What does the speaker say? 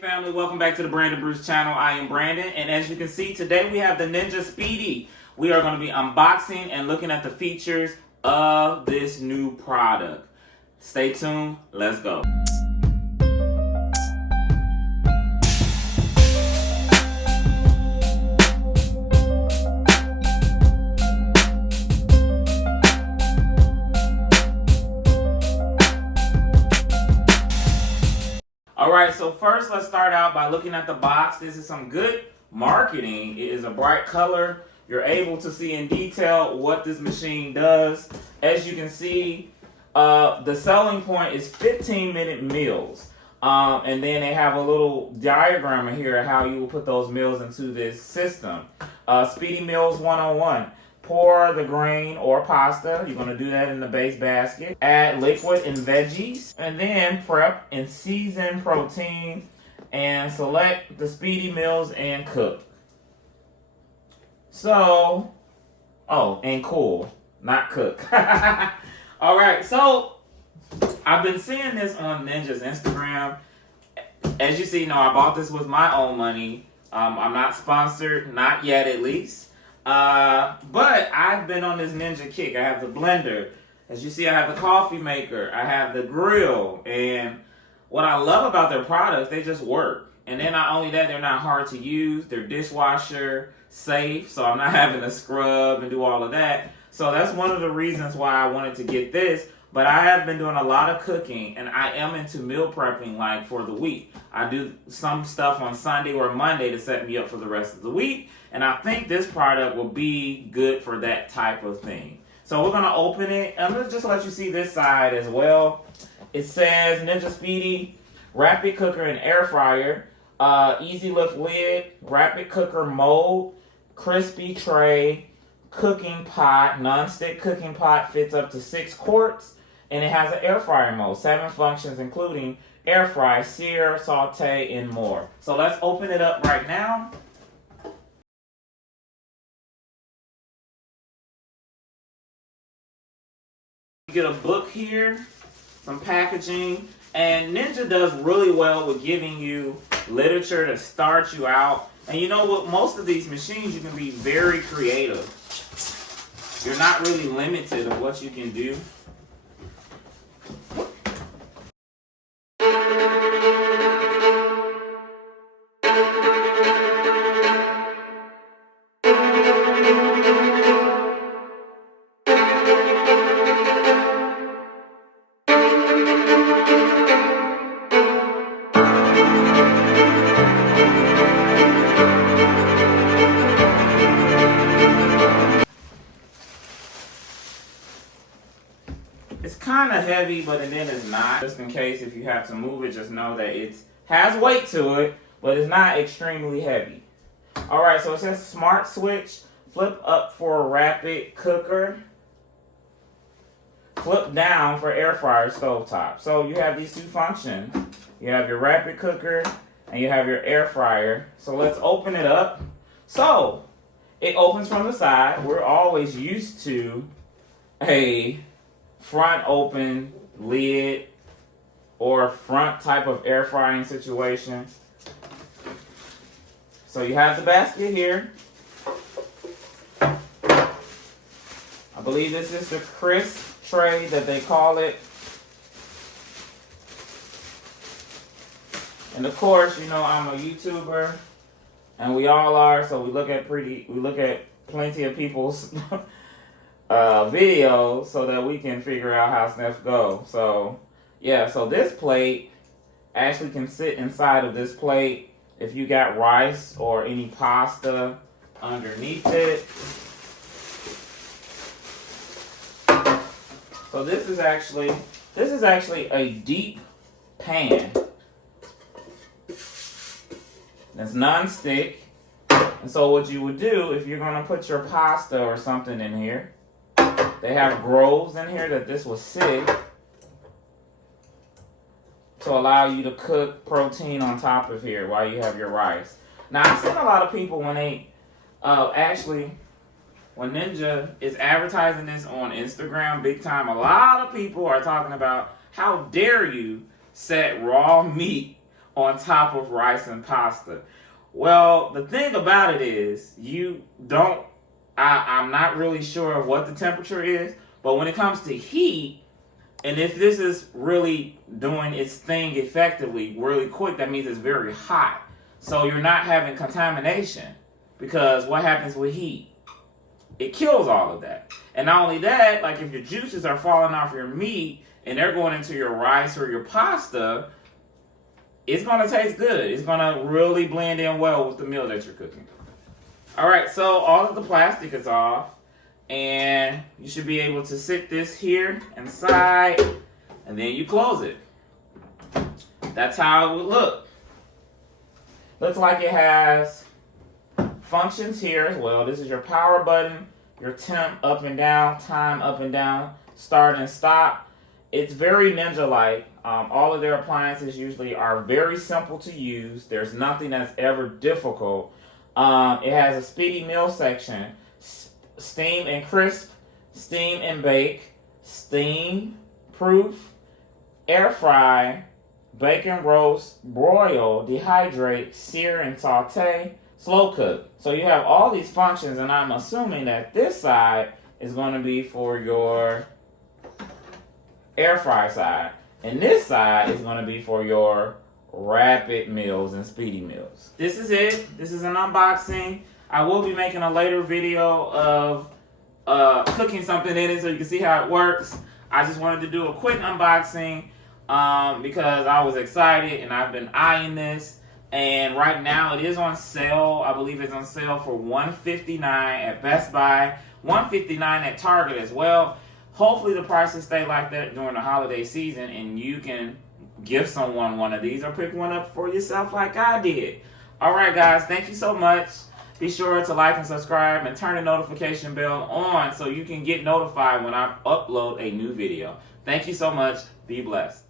Family, welcome back to the Brandon Brews channel. I am Brandon, and as you can see, today we have the Ninja Speedi. We are going to be unboxing and looking at the features of this new product. Stay tuned. Let's go. Alright, so first let's start out by looking at the box. This is some good marketing. It is a bright color. You're able to see in detail what this machine does. As you can see, the selling point is 15-minute meals. And then they have a little diagram here of how you will put those meals into this system. Speedi Meals 101. Pour the grain or pasta. You're going to do that in the base basket. Add liquid and veggies. And then prep and season protein. And select the Speedi meals and cook. So, and cool. Not cook. Alright, so I've been seeing this on Ninja's Instagram. As you see, I bought this with my own money. I'm not sponsored. Not yet, at least. But I've been on this Ninja kick. I have the blender. As you see, I have the coffee maker. I have the grill. And what I love about their products, they just work. And then not only that, they're not hard to use. They're dishwasher safe. So I'm not having to scrub and do all of that. So that's one of the reasons why I wanted to get this. But I have been doing a lot of cooking, and I am into meal prepping like for the week. I do some stuff on Sunday or Monday to set me up for the rest of the week. And I think this product will be good for that type of thing. So we're going to open it. And let's just let you see this side as well. It says Ninja Speedi, Rapid Cooker and Air Fryer, Easy Lift Lid, Rapid Cooker Mold, Crispy Tray, Cooking Pot, Non-Stick Cooking Pot, fits up to 6 quarts. And it has an air fryer mode, 7 functions including air fry, sear, saute, and more. So let's open it up right now. You get a book here, some packaging, and Ninja does really well with giving you literature to start you out. And you know what? Most of these machines, you can be very creative. You're not really limited of what you can do. It's kind of heavy, but then it's not. Just in case if you have to move it, just know that it has weight to it, but it's not extremely heavy. Alright, so it says smart switch, flip up for rapid cooker, flip down for air fryer stovetop. So you have these two functions. You have your rapid cooker and you have your air fryer. So let's open it up. So it opens from the side. We're always used to a front open lid or front type of air frying situation. So you have the basket here. I believe this is the crisp tray that they call it. And of course, I'm a YouTuber and we all are, so we look at plenty of people's videos so that we can figure out how stuff goes. So yeah, so this plate actually can sit inside of this plate if you got rice or any pasta underneath it. So this is actually a deep pan. It's non-stick. And so what you would do if you're going to put your pasta or something in here, they have groves in here that this will sit to allow you to cook protein on top of here while you have your rice. Now, I've seen a lot of people when they when Ninja is advertising this on Instagram big time, a lot of people are talking about how dare you set raw meat on top of rice and pasta. Well, the thing about it is, I'm not really sure of what the temperature is, but when it comes to heat, and if this is really doing its thing effectively, really quick, that means it's very hot. So you're not having contamination, because what happens with heat? It kills all of that. And not only that, like if your juices are falling off your meat and they're going into your rice or your pasta, it's going to taste good. It's going to really blend in well with the meal that you're cooking. All right, so all of the plastic is off. And you should be able to sit this here inside, and then you close it. That's how it would look. Looks like it has functions here as well. This is your power button, your temp up and down, time up and down, start and stop. It's very Ninja-like. All of their appliances usually are very simple to use. There's nothing that's ever difficult. It has a Speedi meal section. Steam and crisp, steam and bake, steam proof, air fry, bake and roast, broil, dehydrate, sear and saute, slow cook. So you have all these functions, and I'm assuming that this side is going to be for your air fry side, and this side is going to be for your rapid meals and speedy meals. This is it. This is an unboxing. I will be making a later video of cooking something in it so you can see how it works. I just wanted to do a quick unboxing because I was excited and I've been eyeing this. And right now it is on sale. I believe it's on sale for $159 at Best Buy, $159 at Target as well. Hopefully the prices stay like that during the holiday season and you can give someone one of these or pick one up for yourself like I did. All right, guys, thank you so much. Be sure to like and subscribe and turn the notification bell on so you can get notified when I upload a new video. Thank you so much. Be blessed.